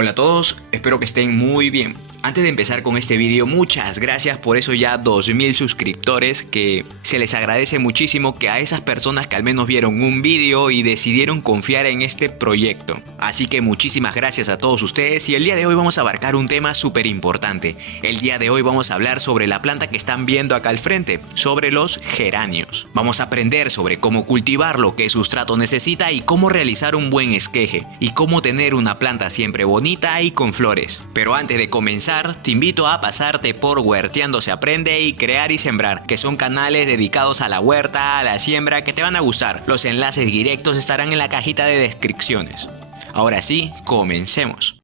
Hola a todos, espero que estén muy bien. Antes de empezar con este vídeo, muchas gracias por esos ya 2000 suscriptores, que se les agradece muchísimo que a esas personas que al menos vieron un vídeo y decidieron confiar en este proyecto. Así que muchísimas gracias a todos ustedes y el día de hoy vamos a abarcar un tema súper importante. El día de hoy vamos a hablar sobre la planta que están viendo acá al frente, sobre los geranios. Vamos a aprender sobre cómo cultivarlo, qué sustrato necesita y cómo realizar un buen esqueje y cómo tener una planta siempre bonita y con flores. Pero antes de comenzar, te invito a pasarte por Huerteando se aprende y Crear y Sembrar, que son canales dedicados a la huerta, a la siembra, que te van a gustar. Los enlaces directos estarán en la cajita de descripciones. Ahora sí, comencemos.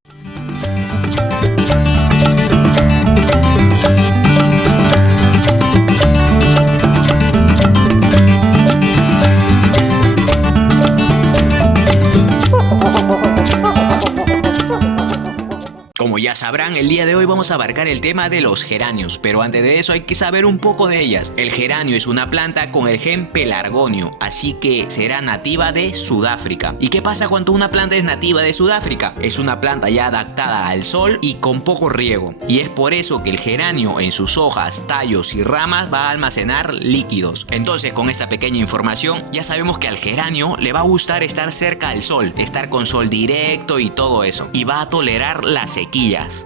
Como ya sabrán, el día de hoy vamos a abarcar el tema de los geranios, pero antes de eso hay que saber un poco de ellas. El geranio es una planta con el gen pelargonio, así que será nativa de Sudáfrica. ¿Y qué pasa cuando una planta es nativa de Sudáfrica? Es una planta ya adaptada al sol y con poco riego, y es por eso que el geranio en sus hojas, tallos y ramas va a almacenar líquidos. Entonces, con esta pequeña información ya sabemos que al geranio le va a gustar estar cerca al sol, estar con sol directo y todo eso, y va a tolerar la sequía.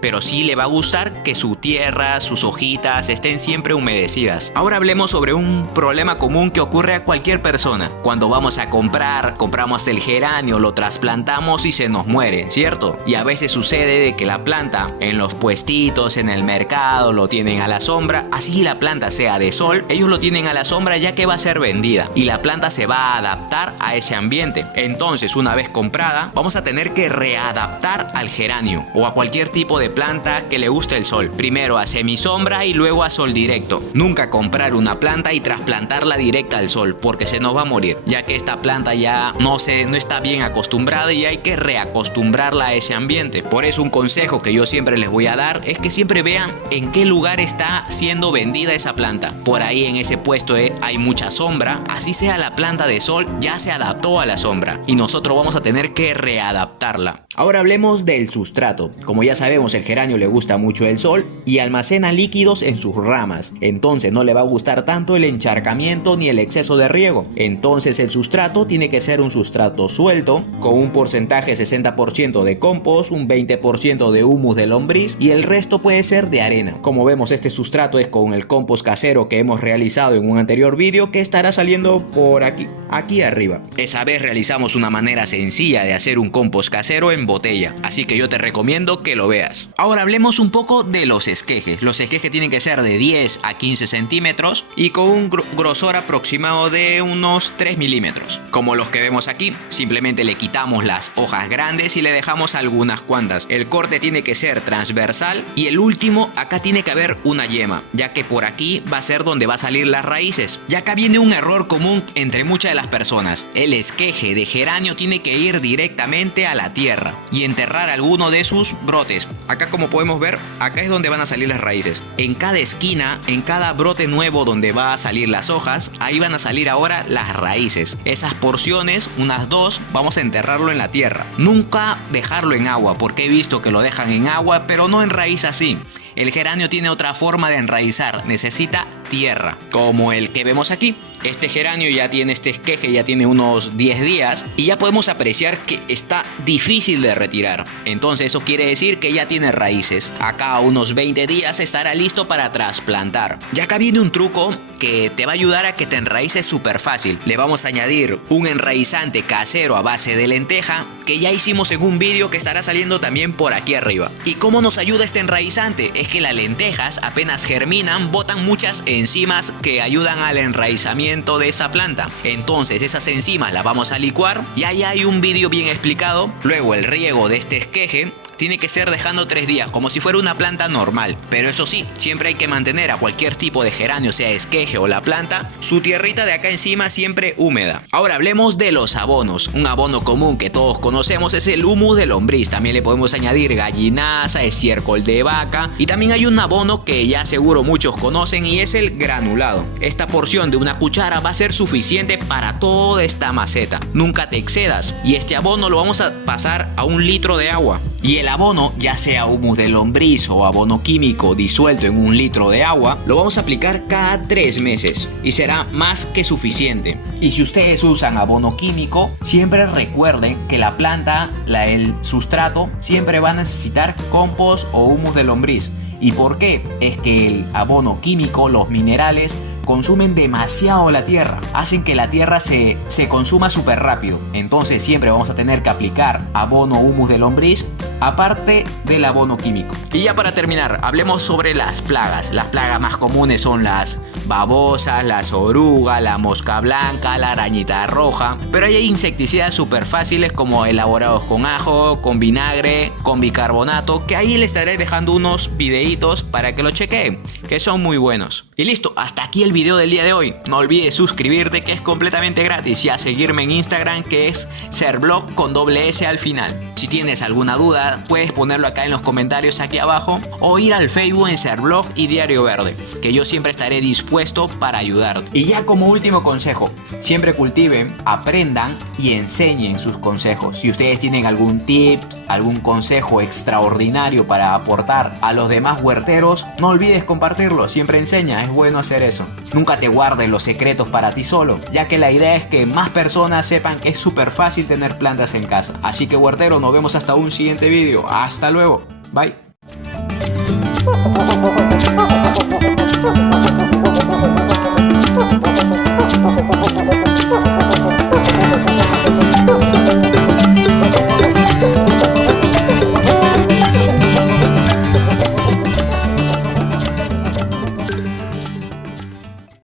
Pero sí le va a gustar que su tierra, sus hojitas estén siempre humedecidas. Ahora hablemos sobre un problema común que ocurre a cualquier persona. Cuando vamos a compramos el geranio, lo trasplantamos y se nos muere, ¿cierto? Y a veces sucede de que la planta en los puestitos, en el mercado, lo tienen a la sombra. Así la planta sea de sol, ellos lo tienen a la sombra ya que va a ser vendida. Y la planta se va a adaptar a ese ambiente. Entonces, una vez comprada, vamos a tener que readaptar al geranio o a cualquier tipo de planta que le guste el sol. Primero a semisombra y luego a sol directo. Nunca comprar una planta y trasplantarla directa al sol, porque se nos va a morir, ya que esta planta ya no está bien acostumbrada y hay que reacostumbrarla a ese ambiente. Por eso un consejo que yo siempre les voy a dar es que siempre vean en qué lugar está siendo vendida esa planta. Por ahí en ese puesto hay mucha sombra, así sea la planta de sol ya se adaptó a la sombra y nosotros vamos a tener que readaptarla. Ahora hablemos del sustrato. Como ya sabemos, el geranio le gusta mucho el sol y almacena líquidos en sus ramas, entonces no le va a gustar tanto el encharcamiento ni el exceso de riego. Entonces el sustrato tiene que ser un sustrato suelto, con un porcentaje 60% de compost, un 20% de humus de lombriz y el resto puede ser de arena. Como vemos, este sustrato es con el compost casero que hemos realizado en un anterior vídeo, que estará saliendo por aquí arriba. Esa vez realizamos una manera sencilla de hacer un compost casero en botella, así que yo te recomiendo que lo veas. Ahora hablemos un poco de los esquejes. Los esquejes tienen que ser de 10 a 15 centímetros y con un grosor aproximado de unos 3 milímetros. Como los que vemos aquí, simplemente le quitamos las hojas grandes y le dejamos algunas cuantas. El corte tiene que ser transversal y el último, acá tiene que haber una yema, ya que por aquí va a ser donde va a salir las raíces. Y acá viene un error común entre muchas de las personas. El esqueje de geranio tiene que ir directamente a la tierra y enterrar alguno de sus brotes. Acá, como podemos ver, acá es donde van a salir las raíces. En cada esquina, en cada brote nuevo donde va a salir las hojas, ahí van a salir ahora las raíces. Esas porciones, unas 2, vamos a enterrarlo en la tierra. Nunca dejarlo en agua, porque he visto que lo dejan en agua, pero no en raíz así. El geranio tiene otra forma de enraizar, necesita tierra, como el que vemos aquí. Este geranio ya tiene este esqueje, ya tiene unos 10 días y ya podemos apreciar que está difícil de retirar. Entonces eso quiere decir que ya tiene raíces. Acá a unos 20 días estará listo para trasplantar. Y acá viene un truco que te va a ayudar a que te enraíces súper fácil. Le vamos a añadir un enraizante casero a base de lenteja, que ya hicimos en un vídeo que estará saliendo también por aquí arriba. ¿Y cómo nos ayuda este enraizante? Es que las lentejas apenas germinan, botan muchas enzimas que ayudan al enraizamiento de esa planta. Entonces esas enzimas las vamos a licuar y ahí hay un vídeo bien explicado. Luego el riego de este esqueje tiene que ser dejando 3 días, como si fuera una planta normal. Pero eso sí, siempre hay que mantener a cualquier tipo de geranio, sea esqueje o la planta, su tierrita de acá encima siempre húmeda. Ahora hablemos de los abonos. Un abono común que todos conocemos es el humus de lombriz. También le podemos añadir gallinaza, estiércol de vaca. Y también hay un abono que ya seguro muchos conocen y es el granulado. Esta porción de una cuchara va a ser suficiente para toda esta maceta. Nunca te excedas. Y este abono lo vamos a pasar a 1 litro de agua. Y el abono, ya sea humus de lombriz o abono químico disuelto en 1 litro de agua, lo vamos a aplicar cada 3 meses y será más que suficiente. Y si ustedes usan abono químico, siempre recuerden que la planta, el sustrato, siempre va a necesitar compost o humus de lombriz. ¿Y por qué? Es que el abono químico, los minerales, consumen demasiado la tierra, hacen que la tierra se consuma súper rápido. Entonces siempre vamos a tener que aplicar abono humus de lombriz aparte del abono químico. Y ya para terminar, hablemos sobre las plagas. Las plagas más comunes son las babosas, las orugas, la mosca blanca, la arañita roja. Pero hay insecticidas súper fáciles como elaborados con ajo, con vinagre, con bicarbonato, que ahí les estaré dejando unos videitos para que lo chequeen, que son muy buenos. Y listo, hasta aquí el video del día de hoy. No olvides suscribirte, que es completamente gratis, y a seguirme en Instagram, que es serblog con doble S al final. Si tienes alguna duda, puedes ponerlo acá en los comentarios aquí abajo, o ir al Facebook en serblog y Diario Verde, que yo siempre estaré dispuesto para ayudarte. Y ya como último consejo, siempre cultiven, aprendan y enseñen sus consejos. Si ustedes tienen algún tip, algún consejo extraordinario para aportar a los demás huerteros, no olvides compartirlo. Siempre enseña, es bueno hacer eso. Nunca te guardes los secretos para ti solo, ya que la idea es que más personas sepan que es súper fácil tener plantas en casa. Así que huerteros, nos vemos hasta un siguiente video. Hasta luego. Bye.